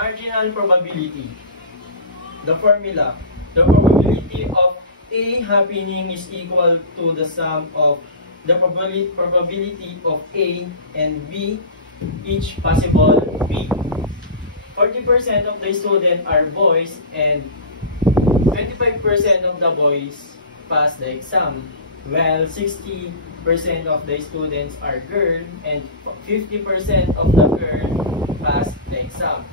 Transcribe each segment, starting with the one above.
marginal probability. The formula, the probability of A happening is equal to the sum of the probability of A and B, each possible B. 40% of the students are boys and 25% of the boys pass the exam, while 60% of the students are girls and 50% of the girls pass the exam.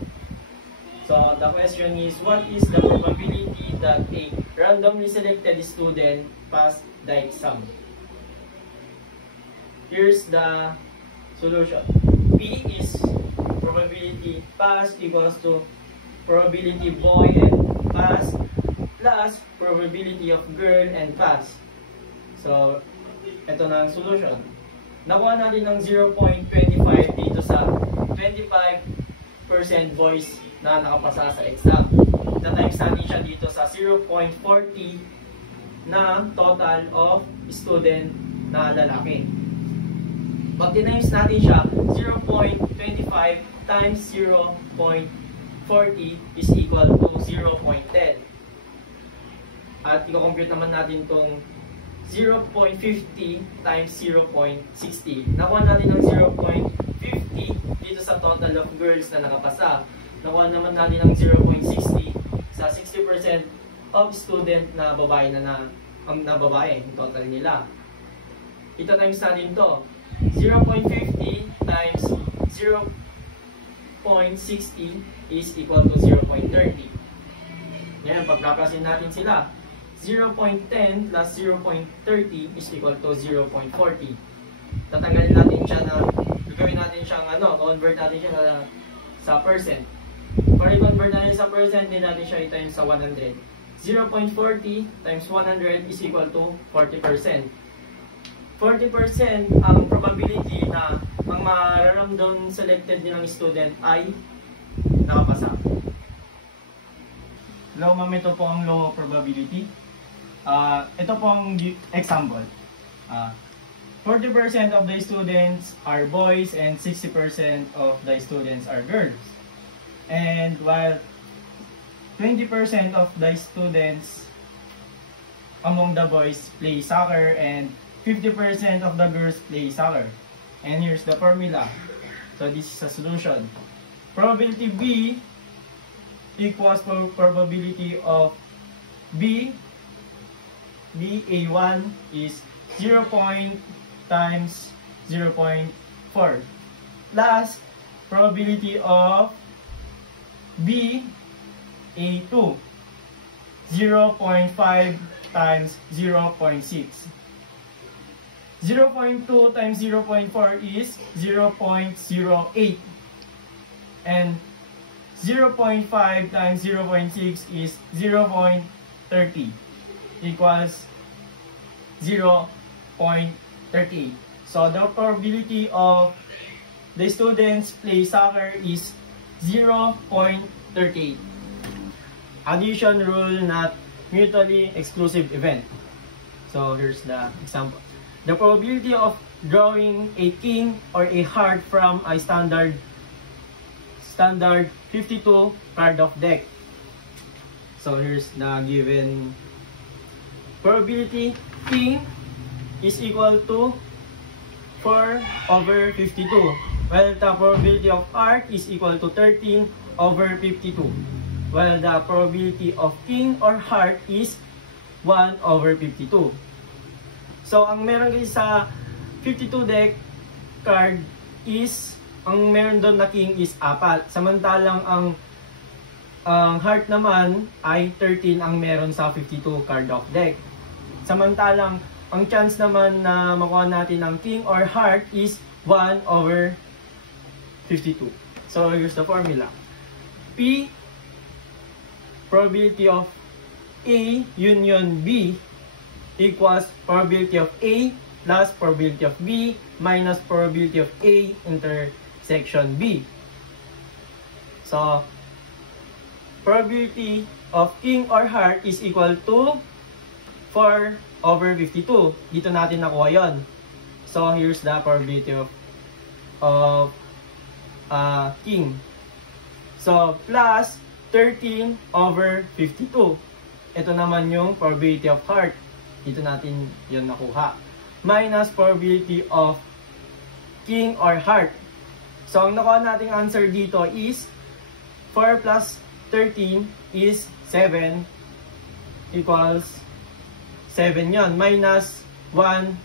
So the question is, what is the probability that a randomly selected student pass the exam? Here's the solution. P is probability pass equals to probability boy and pass plus probability of girl and pass. So, ito na ang solution. Nakuha natin ng 0.25 dito sa 25% boys na nakapasa sa exam. Na-times natin siya dito sa 0.40 na total of student na lalaki. Pag tinimes natin siya, 0.25 times 0.40 is equal to 0.10. At i-compute naman natin itong 0.50 times 0.60. Nakuha natin ng 0.50 dito sa total of girls na nakapasa. Nakuha naman natin ng 0.60 sa 60% of student na babae ang babae, yung total nila. Ito times natin to. 0.50 times 0.60 is equal to 0.30. Ngayon, pagkakasin natin sila. 0.10 plus 0.30 is equal to 0.40. Tatanggalin natin siya na, gagawin natin siyang convert natin siya sa percent. Para i-convert natin sa percent, din natin siya i-times sa 100. 0.40 times 100 is equal to 40%. 40% ang probability na ang mararamdam selected nilang student ay nakapasa. Hello ma'am, ito po ang law of probability. Ito po ang example. 40% of the students are boys and 60% of the students are girls. And while 20% of the students among the boys play soccer and 50% of the girls play soccer. And here's the formula. So this is a solution. Probability B equals probability of B. A1 is 0. Times 0.4 plus probability of B A2 0.5 times 0.6. 0.2 times 0.4 is 0.08 and 0.5 times 0.6 is 0.30 equals 0.38. So the probability of the students play soccer is 0.38. Addition rule, not mutually exclusive event. So here's the example. The probability of drawing a king or a heart from a standard 52 card of deck. So here's the given probability. King is equal to 4 over 52, while the probability of heart is equal to 13 over 52, while the probability of king or heart is 1 over 52. So, ang meron kayo sa 52 deck card is, ang meron doon na king is 4. Samantalang ang heart naman ay 13 ang meron sa 52 card of deck. Samantalang ang chance naman na makuha natin ng king or heart is 1 over 52. So, here's the formula. P, probability of A union B equals probability of A plus probability of B minus probability of A intersection B. So, probability of king or heart is equal to 4 over 52. Dito natin nakuha yon. So, here's the probability of king. So, plus 13 over 52. Ito naman yung probability of heart. Dito natin yun nakuha. Minus probability of king or heart. So, ang nakuha nating answer dito is 4 plus 13 is 7 equals 7 yon. Minus 1,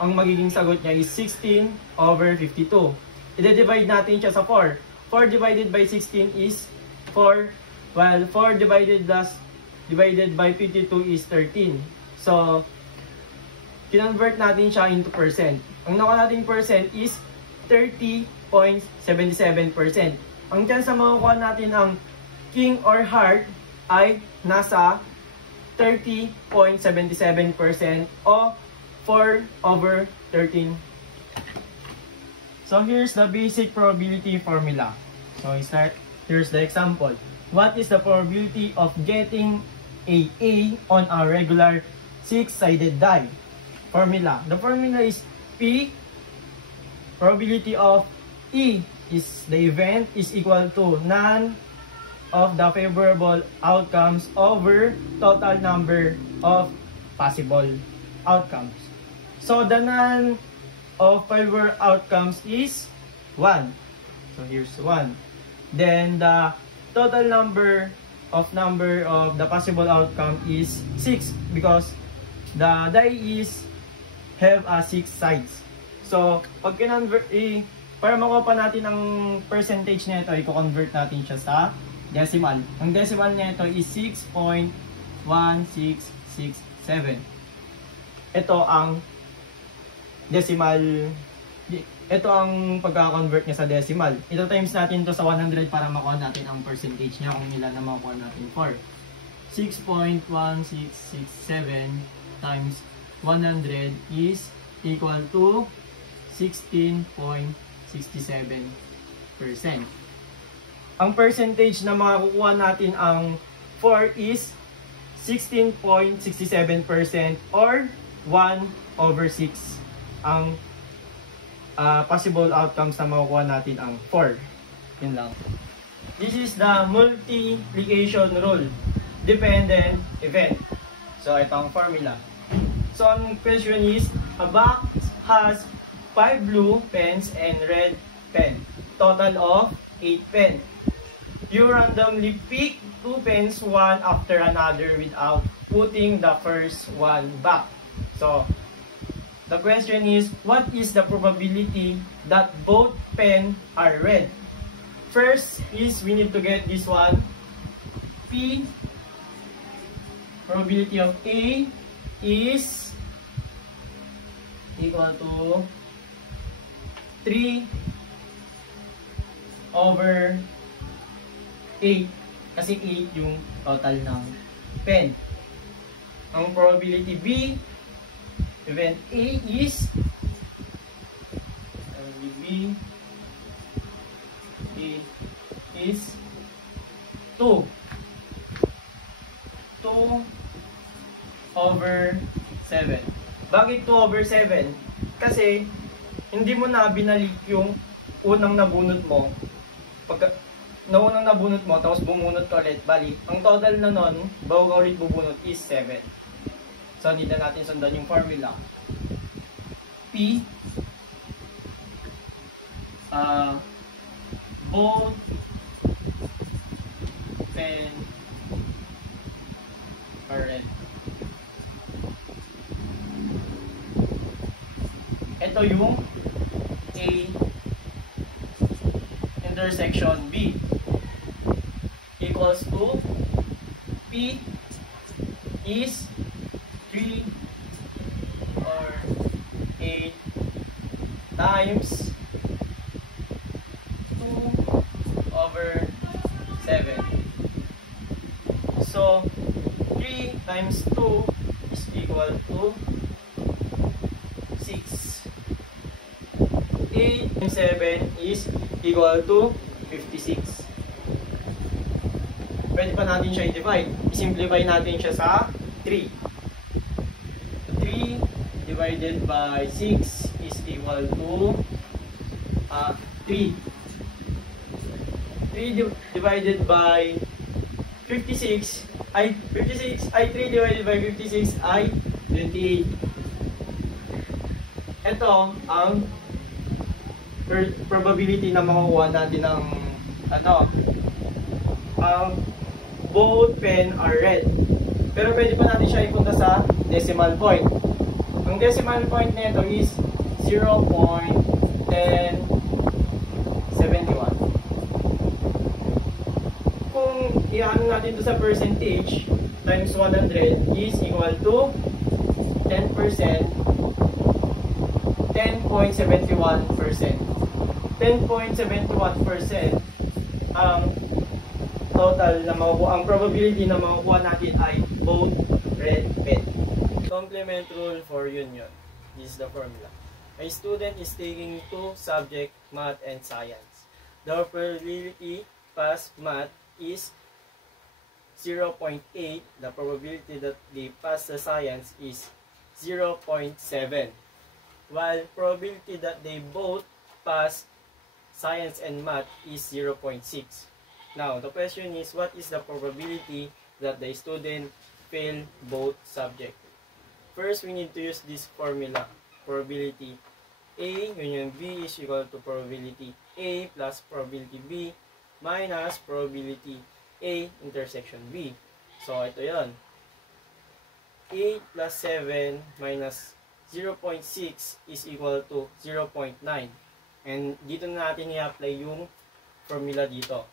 ang magiging sagot niya is 16 over 52. I-divide natin siya sa 4. 4 divided by 16 is 4, while 4 divided by 52 is 13. So, kinonvert natin siya into percent. Ang nakuha nating percent is 30.77%. Ang chance na makukuha natin ang king or heart ay nasa 30.77% o 4 over 13. So here's the basic probability formula. So here's the example. What is the probability of getting a A on a regular 6-sided die? Formula. The formula is P. Probability of E is the event is equal to none of the favorable outcomes over total number of possible outcomes. So the none of favorable outcomes is 1. So here's 1. Then the total number of the possible outcome is 6 because the die is have 6 sides. So pag kinonvert para makuha pa natin ang percentage nito, i-convert natin siya sa decimal. Ang decimal nito is 6.1667. Ito ang decimal. Ito ang pagka-convert niya sa decimal. Ito times natin to sa 100 para makuha natin ang percentage niya kung ilan na makuha natin for. 6.1667 times 100 is equal to 16.67%. Ang percentage na makukuha natin ang 4 is 16.67% or 1 over 6 ang possible outcomes na makukuha natin ang 4. Yun lang. This is the multiplication rule. Dependent event. So, ito ang formula. So, ang question is, a box has 5 blue pens and red pen. Total of 8 pens. You randomly pick 2 pens one after another without putting the first one back. So, the question is, what is the probability that both pens are red? First is, we need to get this one. P, probability of A is equal to 3 over 8. Kasi 8 yung total ng pen. Ang probability B, event A is is 2 over 7. Bakit 2 over 7? Kasi hindi mo na binalik yung unang nabunot mo. Pagka unang nabunot mo, tapos bumunot ka ulit, balik. Ang total na nun, bago ka ulit bubunot is 7. So, hindi na natin sundan yung formula. P, both pen are red. Ito yung A intersection B equals to P is 3 or 8 times 2 over 7. So 3 times 2 is equal to 6. 8 times 7 is equal to 56. Pwede pa natin siya i-divide. I-simplify natin siya sa 3. 3 divided by 6 is equal to 3. 3 divided by 56 ay 3 divided by 56 ay 28. Ito ang probability na makukuha natin ng both pen are red. Pero pwede pa natin siya ipunta sa decimal point. Ang decimal point nito is 0.1071. Kung i-ano natin ito sa percentage, times 100 is equal to 10%, 10.71%. 10.71% ang total na makukuha, ang probability na makukuha natin ay both red pen. Complement rule for union. This is the formula. A student is taking 2 subjects, math and science. The probability pass math is 0.8. The probability that they pass the science is 0.7. While probability that they both pass science and math is 0.6. Now, the question is, what is the probability that the student fail both subjects? First, we need to use this formula. Probability A union B is equal to probability A plus probability B minus probability A intersection B. So, ito yun. 8 plus 7 minus 0.6 is equal to 0.9. And dito na natin i-apply yung formula dito.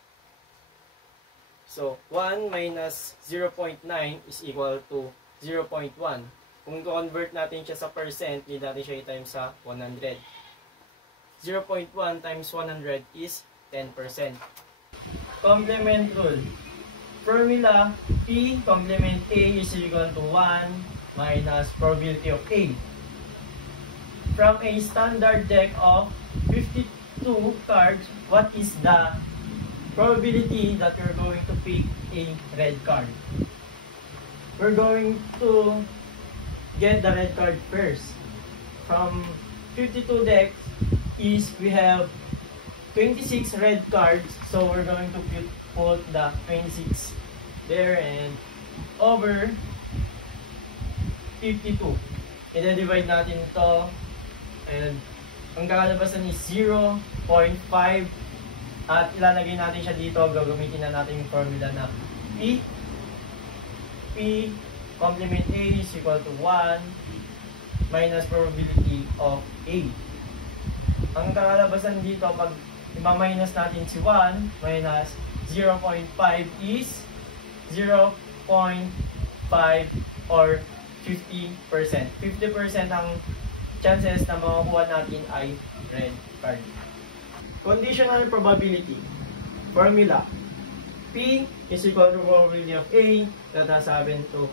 So, 1 minus 0.9 is equal to 0.1. Kung i-convert natin siya sa percent, need natin siya i-times sa 100. 0.1 times 100 is 10%. Complement rule. Formula P complement A is equal to 1 minus probability of A. From a standard deck of 52 cards, what is the probability that you're going to pick a red card? We're going to get the red card first. From 52 decks is we have 26 red cards, so we're going to put the 26 there and over 52. I-divide natin ito and ang kakalabasan is 0.5 at ilalagay natin siya dito. Gagamitin na natin yung formula na P complement A is equal to 1 minus probability of A. Ang kakalabasan dito, pag i-minus natin si 1 minus 0.5 is 0.5 or 50%. 50% ang chances na makukuha natin ay red card. Conditional probability. Formula. P is equal to probability of A that has happened to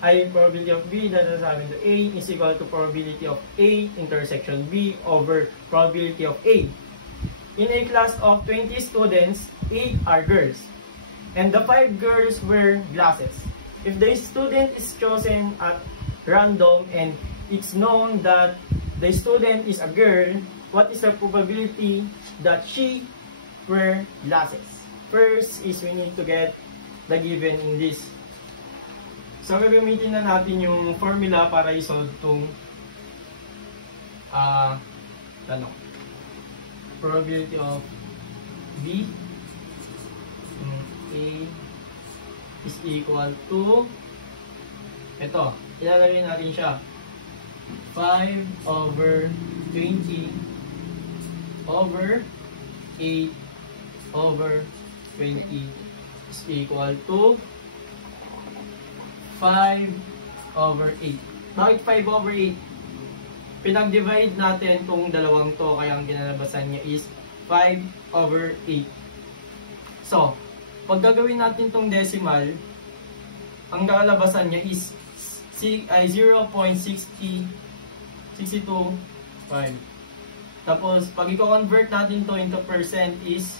probability of B that has happened to A is equal to probability of A intersection B over probability of A. In a class of 20 students, 8 are girls. And the 5 girls wear glasses. If the student is chosen at random and it's known that the student is a girl, what is the probability that she wear glasses? First is we need to get the given in this. So, gagamitin na natin yung formula para i-solve itong probability of B A is equal to ito, ilalagay natin siya 5 over 20 over 8 over 20 is equal to 5 over 8. Bakit 5 over 8? Pinag-divide natin itong dalawang to, kaya ang kinalabasan niya is 5 over 8. So, pag gagawin natin itong decimal, ang kakalabasan niya is 0.625. Tapos, pag i-convert natin to into percent is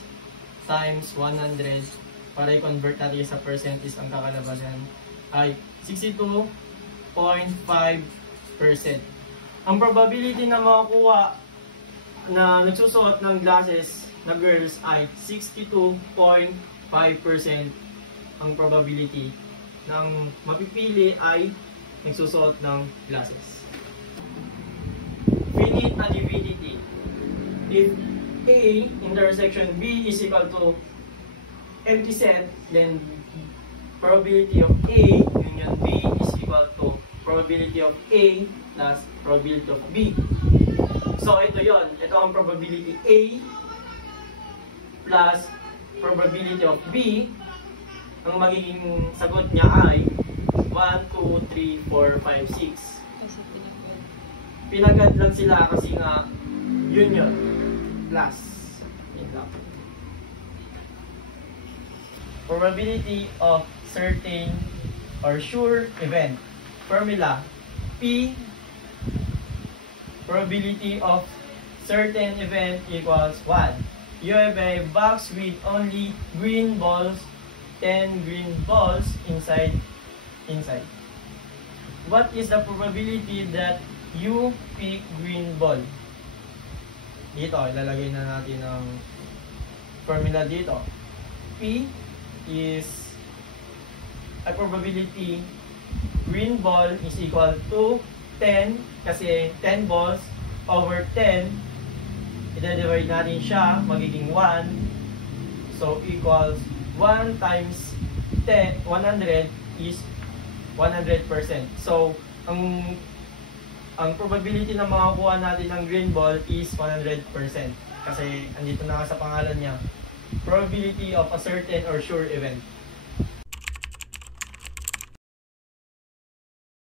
times 100. Para i-convert natin sa percent is ang kakalabasan ay 62.5%. Ang probability na makukuha na nagsusuot ng glasses na girls ay 62.5% ang probability ng mapipili ay nagsusuot ng glasses. Finite additivity. If A intersection B is equal to empty set, then probability of A union B is equal to probability of A plus probability of B. So ito yon, ito ang probability A plus probability of B. Ang magiging sagot niya ay 1, 2, 3, 4, 5, 6. Pinagad lang sila kasi nga union plus. Yun lang. Probability of certain or sure event. Formula P, probability of certain event equals 1. You have a box with only green balls, 10 green balls inside. What is the probability that you pick green ball? Dito, ilalagay na natin ang formula dito. P is a probability green ball is equal to 10 kasi 10 balls over 10, i-divide natin siya, magiging 1. So equals 1 times 10, 100 is 100%. So ang probability na makakuha natin ng green ball is 100%. Kasi andito na sa pangalan niya, probability of a certain or sure event.